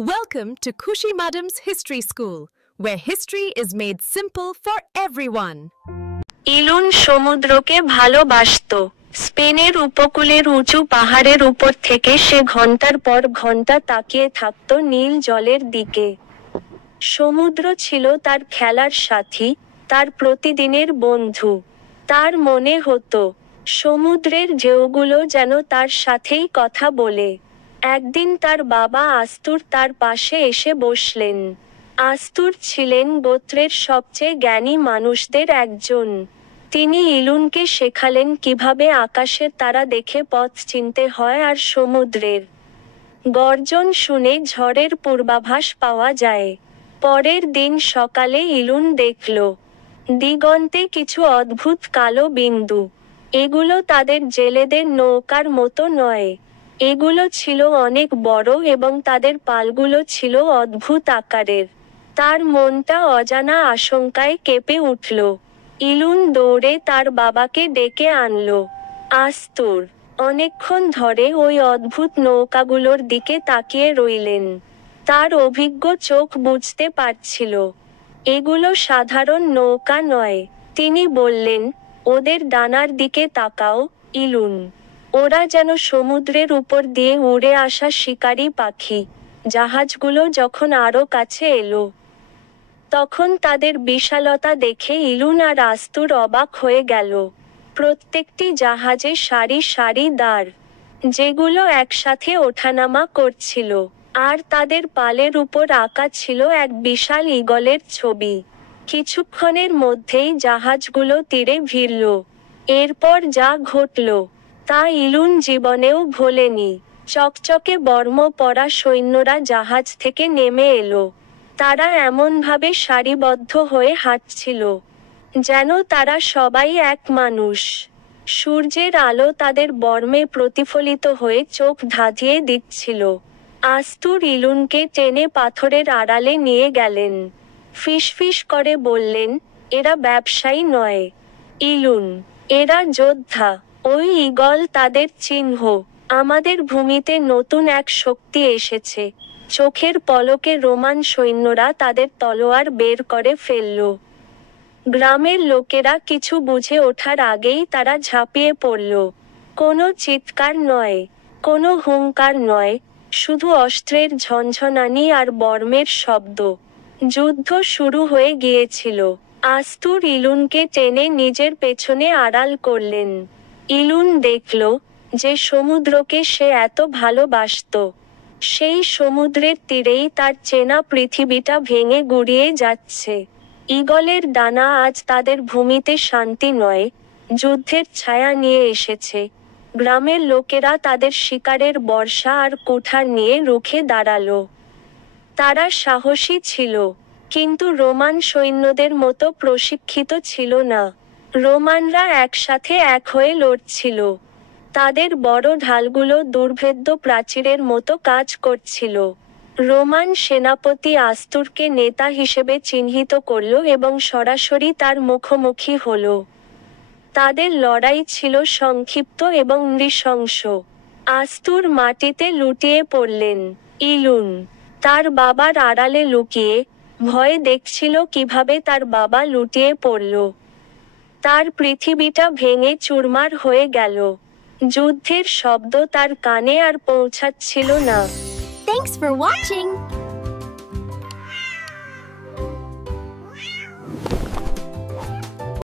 Welcome to Khushi Madam's History School, where history is made simple for everyone. ইলুন সমুদ্রকে ভালোবাসত। স্পেনের উপকূলের উঁচু পাহাড়ের উপর থেকে সে ঘন্টার পর ঘন্টা তাকিয়ে থাকত নীল জলের দিকে। সমুদ্র ছিল তার খেলার সাথী, তার প্রতিদিনের বন্ধু। তার মনে হতো, সমুদ্রের ঢেউগুলো যেন তার সাথেই কথা বলে। একদিন তার বাবা আস্তুর তার পাশে এসে বসলেন। আস্তুর ছিলেন গোত্রের সবচেয়ে জ্ঞানী মানুষদের একজন। তিনি ইলুনকে শেখালেন কিভাবে আকাশের তারা দেখে পথ চিনতে হয় আর সমুদ্রের গর্জন শুনে ঝড়ের পূর্বাভাস পাওয়া যায়। পরের দিন সকালে ইলুন দেখল, দিগন্তে কিছু অদ্ভুত কালো বিন্দু। এগুলো তাদের জেলেদের নৌকার মতো নয়। এগুলো ছিল অনেক বড় এবং তাদের পালগুলো ছিল অদ্ভুত আকারের। তার মনটা অজানা আশঙ্কায় কেঁপে উঠল। ইলুন দৌড়ে তার বাবাকে ডেকে আনল। আস্তুর অনেকক্ষণ ধরে ওই অদ্ভুত নৌকাগুলোর দিকে তাকিয়ে রইলেন। তার অভিজ্ঞ চোখ বুঝতে পারছিল, এগুলো সাধারণ নৌকা নয়। তিনি বললেন, ওদের ডানার দিকে তাকাও, ইলুন। ওরা যেন সমুদ্রের উপর দিয়ে উড়ে আসা শিকারী পাখি। জাহাজগুলো যখন আরো কাছে এলো, তখন তাদের বিশালতা দেখে ইলুন আর আস্তুর অবাক হয়ে গেল। প্রত্যেকটি জাহাজে সারি সারি দাঁড়, যেগুলো একসাথে ওঠানামা করছিল, আর তাদের পালের উপর আঁকা ছিল এক বিশাল ঈগলের ছবি। কিছুক্ষণের মধ্যেই জাহাজগুলো তীরে ভিড়ল। এরপর যা ঘটল তা ইলুন জীবনেও ভোলেনি। চকচকে বর্ম পরা সৈন্যরা জাহাজ থেকে নেমে এলো। তারা এমনভাবে সারিবদ্ধ হয়ে হাঁটছিল, যেন তারা সবাই এক মানুষ। সূর্যের আলো তাদের বর্মে প্রতিফলিত হয়ে চোখ ধাঁধিয়ে দিচ্ছিল। আস্তুর ইলুনকে টেনে পাথরের আড়ালে নিয়ে গেলেন। ফিসফিস করে বললেন, এরা ব্যবসায়ী নয়, ইলুন। এরা যোদ্ধা। ওই ঈগল তাদের চিহ্ন। আমাদের ভূমিতে নতুন এক শক্তি এসেছে। চোখের পলকে রোমান সৈন্যরা তাদের তলোয়ার বের করে ফেলল। গ্রামের লোকেরা কিছু বুঝে ওঠার আগেই তারা ঝাঁপিয়ে পড়ল। কোনো চিৎকার নয়, কোনো হুঙ্কার নয়, শুধু অস্ত্রের ঝনঝনানি আর বর্মের শব্দ। যুদ্ধ শুরু হয়ে গিয়েছিল। আস্তুর ইলুনকে টেনে নিজের পেছনে আড়াল করলেন। ইলুন দেখল যে সমুদ্রকে সে এত ভালোবাসত, সেই সমুদ্রের তীরেই তার চেনা পৃথিবীটা ভেঙে গুড়িয়ে যাচ্ছে। ঈগলের ডানা আজ তাদের ভূমিতে শান্তি নয়, যুদ্ধের ছায়া নিয়ে এসেছে। গ্রামের লোকেরা তাদের শিকারের বর্শা আর কুঠার নিয়ে রুখে দাঁড়ালো। তারা সাহসী ছিল, কিন্তু রোমান সৈন্যদের মতো প্রশিক্ষিত ছিল না। রোমানরা একসাথে এক হয়ে লড়ছিল। তাদের বড় ঢালগুলো দুর্ভেদ্য প্রাচীরের মতো কাজ করছিল। রোমান সেনাপতি আস্তুরকে নেতা হিসেবে চিহ্নিত করল এবং সরাসরি তার মুখোমুখি হল। তাদের লড়াই ছিল সংক্ষিপ্ত এবং নৃশংস। আস্তুর মাটিতে লুটিয়ে পড়লেন। ইলুন তার বাবার আড়ালে লুকিয়ে ভয়ে দেখছিল কিভাবে তার বাবা লুটিয়ে পড়ল। তার পৃথিবীটা ভেঙে চুরমার হয়ে গেল। যুদ্ধের শব্দ তার কানে আর পৌঁছাচ্ছিল না। Thanks for watching!